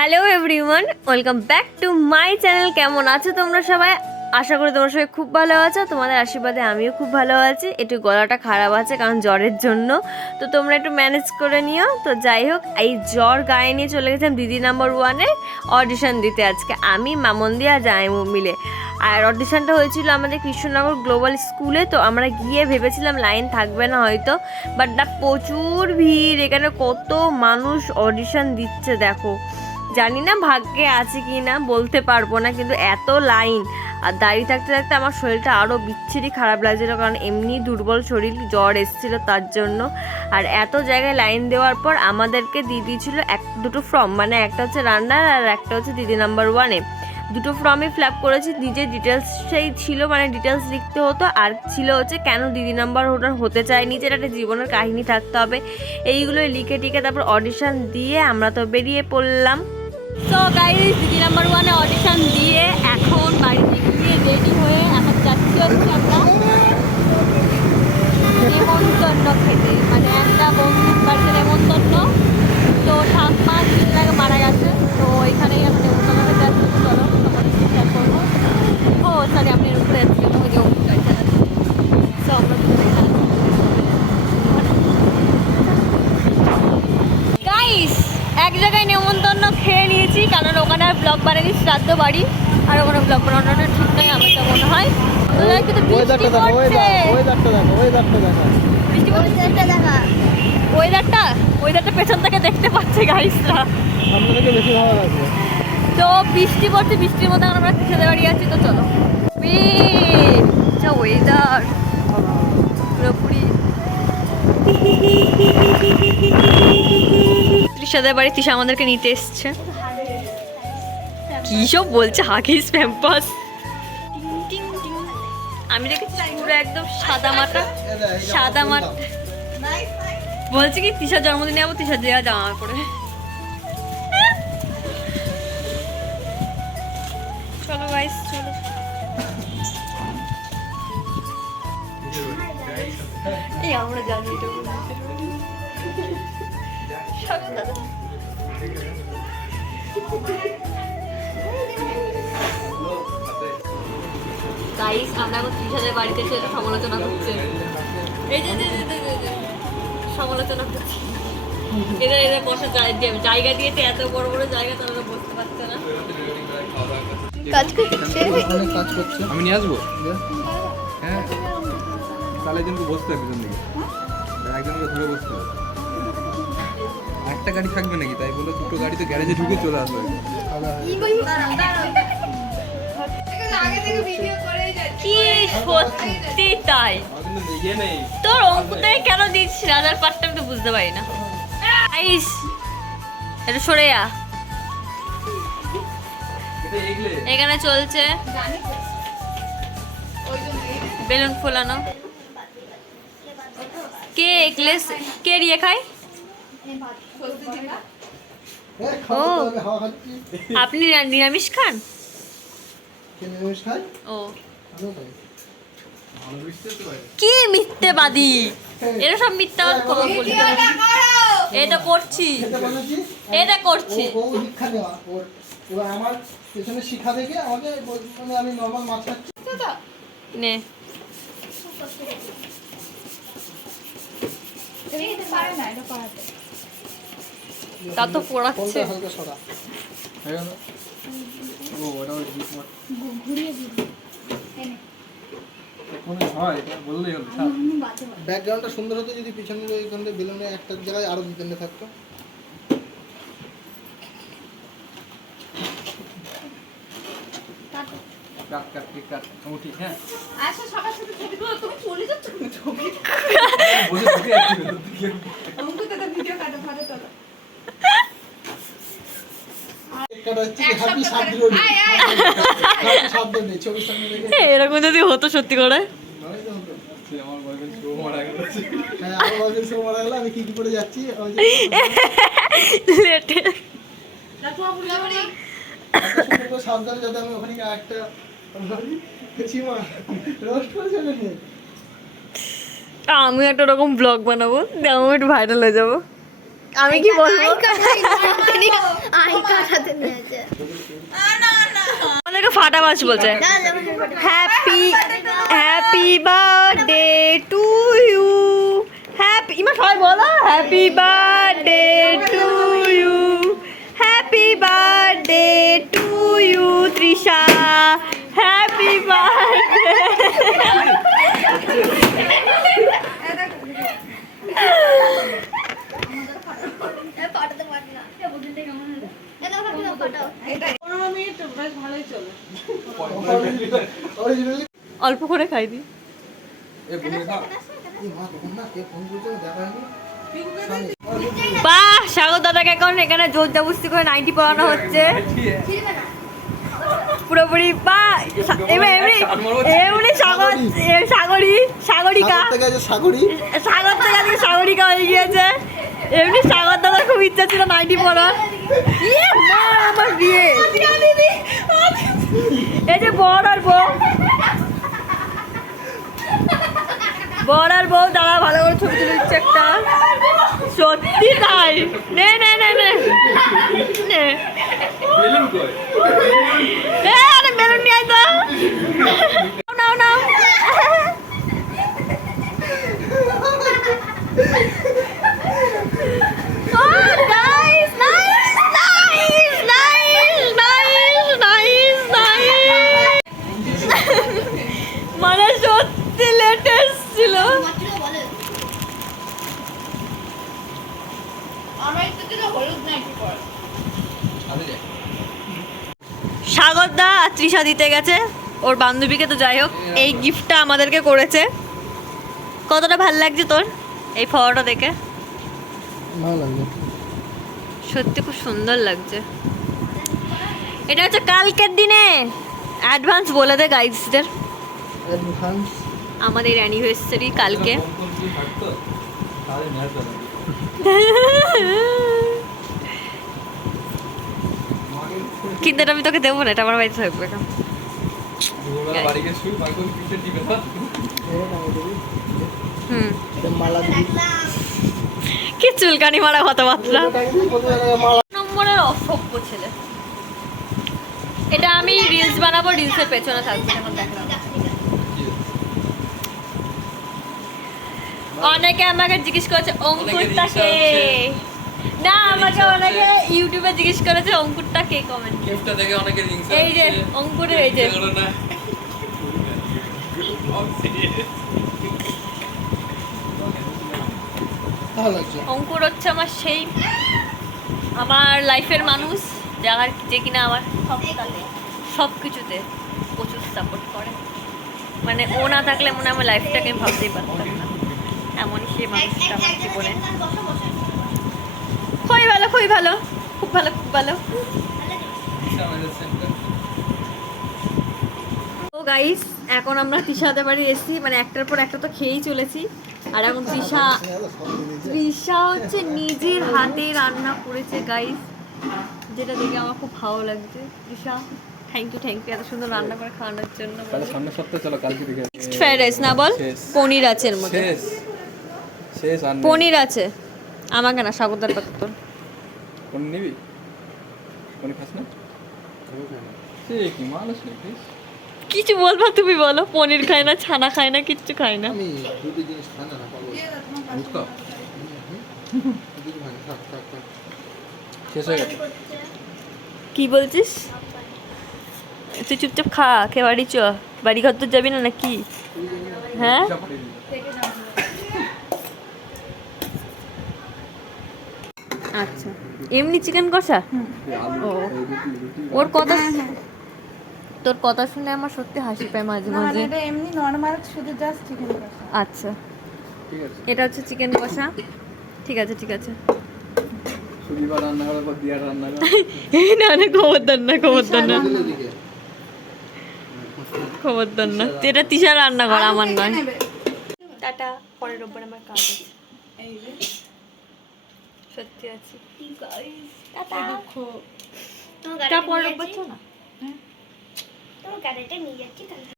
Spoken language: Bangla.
Hello everyone, welcome back to my channel. কেমন আছো তোমরা সবাই? আশা করি তোমরা সবাই খুব ভালো আছো। তোমাদের আশীর্বাদে আমিও খুব ভালো আছি। একটু গলাটা খারাপ আছে কারণ জ্বরের জন্য, তো তোমরা একটু ম্যানেজ করে নিও। তো যাই হোক, এই জ্বর গায়ে নিয়ে চলে গেছিলাম দিদি নাম্বার ওয়ানের অডিশন দিতে আজকে আমি, মামন্দি আর জাইমু মিলে। আর অডিশনটা হয়েছিল আমাদের কৃষ্ণনগর গ্লোবাল স্কুলে। তো আমরা গিয়ে ভেবেছিলাম লাইন থাকবে না হয়তো, বাট না, প্রচুর ভিড়। এখানে কত মানুষ অডিশন দিচ্ছে দেখো। জানি না ভাগ্যে আছে কি না, বলতে পারবো না, কিন্তু এত লাইন। আর দাঁড়িয়ে থাকতে থাকতে আমার শরীরটা আরও বিচ্ছিরি খারাপ লাগছিলো, কারণ এমনি দুর্বল শরীর, জ্বর এসেছিলো তার জন্য। আর এত জায়গায় লাইন দেওয়ার পর আমাদেরকে দিয়ে দিয়েছিল দুটো ফর্ম, মানে একটা হচ্ছে রান্নার আর একটা হচ্ছে দিদি নাম্বার ওয়ানে। দুটো ফর্মই ফিল আপ করেছি, নিজের ডিটেলসটাই ছিল, মানে ডিটেলস লিখতে হতো। আর ছিল হচ্ছে কেন দিদি নাম্বার ওয়ান হতে চাই, নিজের একটা জীবনের কাহিনী থাকতে হবে, এইগুলো লিখে টিকে তারপর অডিশন দিয়ে আমরা তো বেরিয়ে পড়লাম। তো গাইস, দিদি নাম্বার ওয়ানে অডিশন দিয়ে এখন বাড়িতে গিয়ে রেডি হয়ে এখন যাচ্ছি হচ্ছে আমরা নেমন্তন্ন খেতে, মানে একটা বন্ধুর বাড়িতে নেমন্তন্ন। তো ঠাম্মা কিছুদিন আগে মারা গেছে, তো ওইখানেই আমরা নেমন্তন্ন যাচ্ছি। চলো তোমাদের শেয়ার করবো। ও সরি, আপনি উপরে যাচ্ছি, ওই যে তো আমরা গাইস এক জায়গায় নেমন্তন্ন খেয়ে নিয়েছি, কারণ ওখানে আর ব্লগ বানানি, শ্রাদ্ধ বাড়ি, আর ওখানে ব্লগ বানানোটা ঠিক নয় আমার তো মনে হয়। কিন্তু বৃষ্টি পড়ছে, ওয়েদারটা পেছন থেকে দেখতে পাচ্ছে গাইসরা। তো বৃষ্টি পড়ছে, বৃষ্টির মধ্যে আমরা কৃষাদের বাড়ি আছি। তো চলো, যা ওয়েদার পুরোপুরি। তৃষাদের বাড়ি, তৃষা আমাদেরকে নিতে এসছে। কি সব বলছে, হাগিস প্যাম্পাস। আমি দেখেছি পুরো একদম সাদা মাটা। বলছি কি তৃষার জন্মদিনে যাবো, তৃষার দেওয়া জামা পরে। চলো গাইস, চলো। এই আমরা জানি এটা গাইস, আমরা এখন তৃষাদের বাড়িতে এসে এটা সমালোচনা করছে। এই যে সমালোচনা করছি, এদের বসে জায়গা দিয়েছে, এত বড় বড় জায়গা, তারা বসতে পারছে না। কাজ করছে, আমি নিয়ে আসবো। হ্যাঁ, তাহলে একজনকে বসতে হবে পিছন দিকে, একজনকে ধরে বসতে হবে। একটা গাড়ি থাকবে নাকি, তাই বলে দুটো গাড়ি তো গ্যারেজে ঢুকে চলে আসবে। কি সত্যি তাই? তোর অঙ্কুটাই কেন দিচ্ছি, রাজার পাটটা আমি তো বুঝতে পারি না। আইস এটা সরে যা। এখানে চলছে বেলুন ফোলানো। কে এগলেস, কে রিয়ে খায়? ও, আপনি নিরামিষ খান? ও, কি মিথ্যেবাদী, এরা সব মিথ্যা কথা বলি। এটা করছি, এটা করছি। আমার পেছনে শিখা দেখে আমাকে মানে আমি নরমাল মাছ খাচ্ছি নে। তা তো পড়াচ্ছে। হালকা সরা ও ওটা ঘুরিয়ে দিই বললেই হলো। ব্যাকগ্রাউন্ডটা সুন্দর হতো যদি পিছনে ওইখান থেকে বেলুনে একটা জায়গায় আরো দু তিনটে থাকতো। এরকম যদি হতো সত্যি করে। আমি কি করে যাচ্ছি সাবধানে, যাতে আমি ওখানে একটা আমি একটা রকম ব্লগ বানাবো, আমি একটু ভাইরাল হয়ে যাবো। আমি কি বলবো, ফাটাবাজ বলছে happy happy birthday to you happy Ima সবাই বলো happy birthday to you happy birthday to you Trisha happy birthday Originally, অল্প করে খাই দি এ বলে খা এই মা তখন না কে ফোন করেছে দেখা হয়নি। বাহ স্বাগত দাদাকে এখন এখানে জোর জবরদস্তি করে নাইটি পরানো হচ্ছে পুরোপুরি বা এমনি এমনি এমনি সাগরিকা সাগর থেকে আছে সাগরী। সাগর থেকে আজকে সাগরিকা হয়ে গিয়েছে এমনি সাগর দাদার খুব ইচ্ছা ছিল নাইটি পরার ইয়ে মা আমার বিয়ে এই যে বর আর বউ দাঁড়া ভালো করে ছবি তুলে দিচ্ছে একটা সত্যি তাই নে নে নে নে নে বেলুন কই আরে বেলুন নিয়ে আয় তো নাও নাও মানে সত্যি লেটেস্ট ছিল সাগরদা আর তৃষা দিতে গেছে ওর বান্ধবীকে তো যাই হোক এই গিফটটা আমাদেরকে করেছে কতটা ভাল লাগছে তোর এই ফটোটা দেখে ভালো লাগবে। সত্যি খুব সুন্দর লাগছে এটা হচ্ছে কালকের দিনে অ্যাডভান্স বলে দে গাইডসদের Advance আমাদের অ্যানিভার্সারি কালকে কোন কি থাকতো তাহলে ম্যাচ হবে কিন্তু এটা আমি তোকে দেবো না এটা আমার বাড়িতে থাকবে না দুপুরবেলা বাড়ি গিয়ে শুই মাইকল পিঠে টিপে দাও হুম এটা মালা দিবি। কি চুলকানি মারা কথাবার্তা প্রথমে মালা নম্বরের অসভ্য ছেলে এটা আমি রিলস বানাবো রিলসের পেছনে থাকবে এখন দেখলাম অনেকে আমাকে জিজ্ঞেস করেছে অঙ্কুরটা কে না আমাকে অনেকে ইউটিউবে জিজ্ঞেস করেছে অঙ্কুরটা কে কমেন্ট গিফটটা দেখে অনেকে রিংস এই যে অঙ্কুরের এই যে ভালো লাগছে। অঙ্কুর হচ্ছে আমার সেই আমার লাইফের মানুষ যার যে কিনা আমার সব কিছুতে প্রচুর সাপোর্ট করে মানে ও না থাকলে মনে হয় আমার লাইফটাকে আমি ভাবতেই পারতাম না এমনই সেই মানুষটা আমার জীবনে খুবই ভালো খুবই ভালো খুব ভালো খুব ভালো তো গাইস এখন আমরা তৃষাদের বাড়ি এসেছি মানে একটার পর একটা তো খেয়েই চলেছি আর এখন তৃষা হচ্ছে নিজের হাতে রান্না করেছে গাইস যেটা দেখে আমার খুব ভালো লাগছে তৃষা থ্যাংক ইউ এত সুন্দর রান্না করে খাওয়ানোর জন্য তাহলে সামনের সপ্তাহে চলো কালকে দেখে ফ্রাইড রাইস না বল শেষ। পনির আছে এর মধ্যে শেষ শেষ আর পনির আছে আমাকে না সাগরদার কথা তোর কোন নিবি কোন খাস না সে কি মানুষ নাকি কিছু বলবা তুমি বলো পনির খায় না ছানা খায় না কিচ্ছু খায় না আমি দুটো জিনিস খাই না পাবো। বুঝতো দুটো খাই না, থাক থাক থাক। শেষ হয়ে গেছে কি বলছিস তুই চুপচাপ খা খেয়ে বাড়ি চ বাড়ি ঘর তো যাবি না নাকি হ্যাঁ আচ্ছা এমনি চিকেন কষা ও ওর কথা তোর কথা শুনে আমার সত্যি হাসি পায় মাঝে না মাঝে এটা এমনি নরমাল শুধু জাস্ট চিকেন কষা আচ্ছা ঠিক আছে এটা হচ্ছে চিকেন কষা ঠিক আছে শনিবার রান্না করার পর দিয়া রান্না কর এই না না খবরদার না এদিকে। খবরদার না এটা তিশা রান্না করা আমার নয় নেবে টাটা পরের রোববার আমার কাজ আছে এই যে সত্যি আছে দুঃখ তা পরের রোববার চো না তোমার গাড়িটা নিয়ে যাচ্ছি তাহলে